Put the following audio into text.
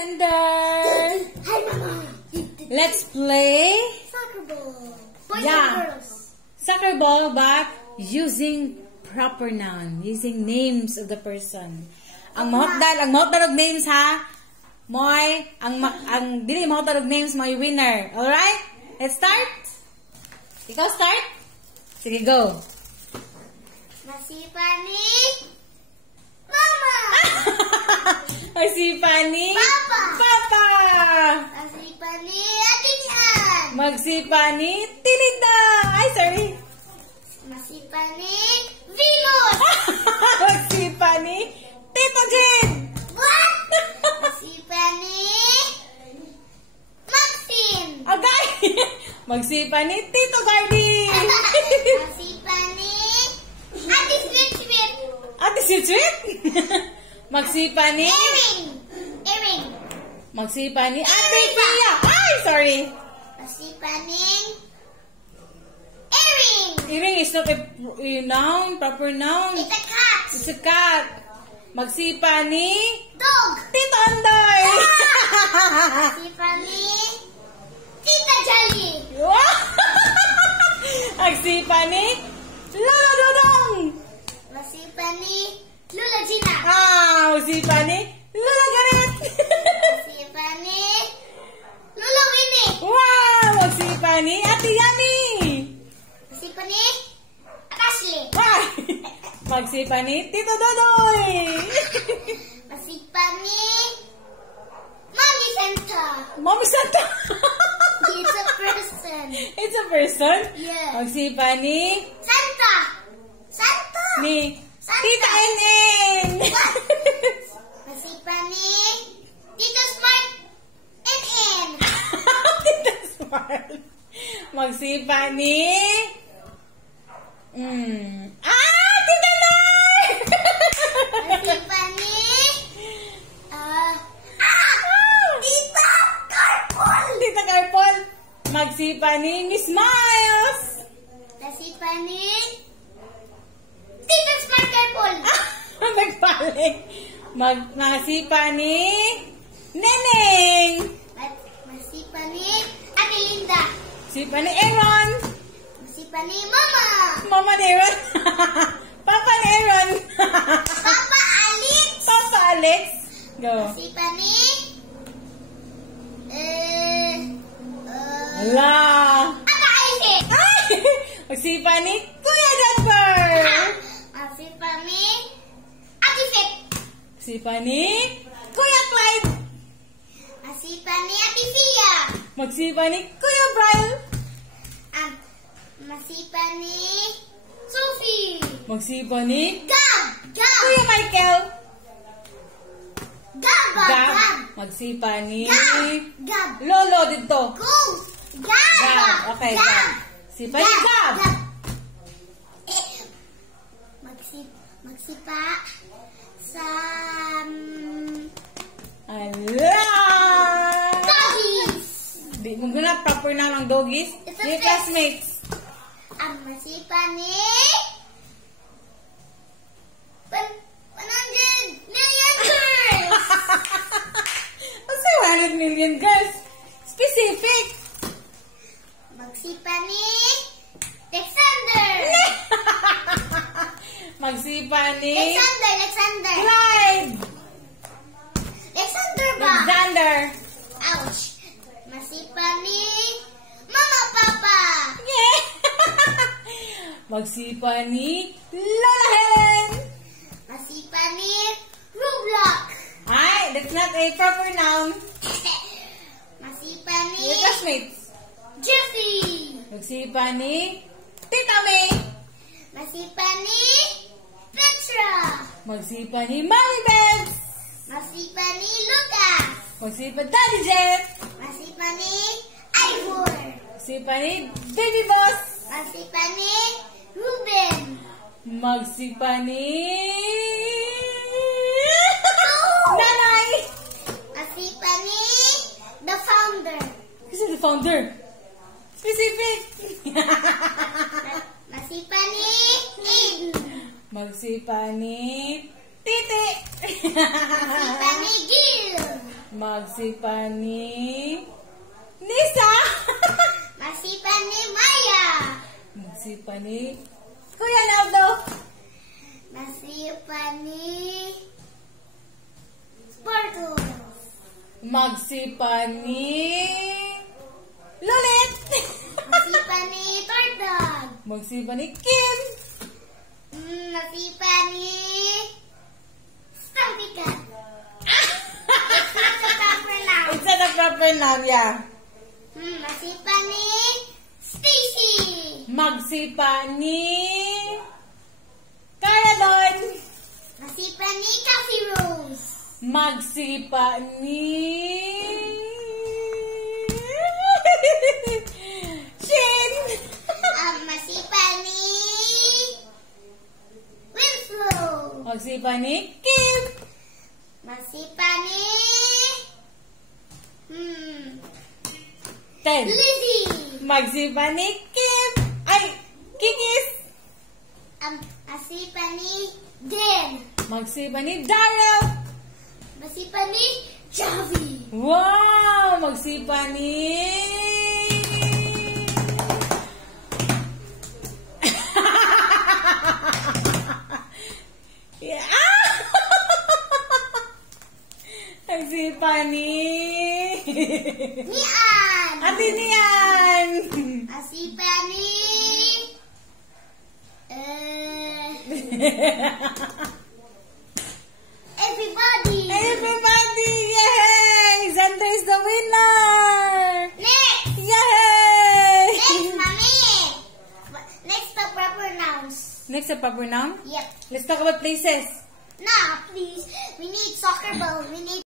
Thunder! Hi, Mama! Let's play Soccer ball. Boys and Yeah. girls. soccer ball but using proper noun, using names of the person. Ang mahotdal og names ha. Moy, ang dili mahotdal og names moy winner. All right? Let's start. Ikaw start. Sige, go. Masipa ni Mama! Magsipa ni Papa. Papa. Masipa ni Atingan! Magsipa ni Tinida. Ay, sorry. Masipa ni Venus! Magsipa ni Tito Jen. What? Masipa ni Maxine! Agay. Magsipa ni Tito Gardy. Masipa ni Ate Sweet Sweet! Ate si Sweet. Magsipa ni Erin! Magsipa ni Ate Pia. Ay, sorry. Masipa ni Erin! Iring is not a noun, proper noun. It's a cat! It's a cat. Magsipa ni Dog! Tito Andoy. Masipa ni Tita Jolly! Magsipa ni Lolo Dodong. Masipa ni Lula Gina! Magsipa ni Lolo Garet. Masipa ni Lula Winnie! Wow! Magsipa ni Ate Yami. Masipa ni Ashley! Wow! Magsipa ni Tito Dodoy. Masipa ni Mommy Santa! Mommy Santa. It's a person! It's a person. Yeah. Magsipa ni Santa! Santa! Santa. Tita NN. What? Masipa ni Tito Smart NN! Tita Smart. Magsipa ni Tita Nay. Masipa ni Tita Carpol! Tita Carpol. Magsipa ni Miss Miles. Masipa ni Tita Smart Carpol! Nagpaling. Magsipa ni Neneng. Masipa ni Ate Linda! Sipa ni Aaron. Masipa ni Mama! Mama ni Aaron. Papa ni Aaron. Papa Alex! Papa Alex. Go. Masipa ni Ala. Ate Isaac! Ay! Magsipa ni Kuya Jasper. Masipa ni Ate Fit! Sipa ni Kuya Clyde. Masipa ni Ate Sia! Magsipa ni Kuya Brian. Masipa ni Sophie! Magsipa ni Gab! Kuya Michael. Gab! Gab. Magsipa ni Gab! Lolo dito. Go! Gab! Gab. Okay, Gab. Sipa ni Gab. Magsipa sa Ala. doggies! Di mo guna proper na ang doggies. It's a Ni fish. classmates. Masipa ni 100 million girls! What's 100 million girls? Specific. Magsipa ni Alexander! Magsipa ni Alexander! Clyde. Alexander ba? Alexander. Ouch! Masipa ni Mama Papa! Yeah. Magsipa ni Lola Helen. Masipa ni Roblox! Ay, that's not a proper noun. Masipa ni Your classmates. Jeffy! Magsipa ni Tita May. Masipa ni Petra! Magsipa ni Mommy Bebs. Masipa ni Lucas! Magsipa Daddy Jeff. Masipa ni Ivor! Magsipa ni Baby Boss. Masipa ni Ruben! Magsipa ni Nanay. Masipa ni The Founder! Kasi the founder. Specific. Masipa ni Aiden! Magsipa ni Titi. Masipa ni Gil! Magsipan ni Nisa. Masipan ni Maya. Magsipan ni Kuya Naldo. Masipan ni Sparkles. Magsipan ni Lolit. Masipan ni Tordog. Magsipan ni Kim. Masipan ni Stampika. It's not a proper noun, yeah. Masipan ni Stacy. Magsipan ni Kaya Don. Masipan ni Coffee Rose. Magsipan ni Shin. Masipan ni Winslow. Magsipan ni Kim. Masipan ni 10. Lizzie. Magsipan ni Kim. Ay, Kikis. Masipan ni Dan. Magsipan ni Daryl. Masipan ni Javi. Wow! Magsipan ni yeah. Magsipan ni Nian. Ate Nian. Masipan ni everybody. Everybody! Yay! Xander is the winner! Next. Yay! Next, mommy. Next, the proper nouns. Next, a proper noun. Yep. Let's talk about places. Now, please. We need soccer ball. We need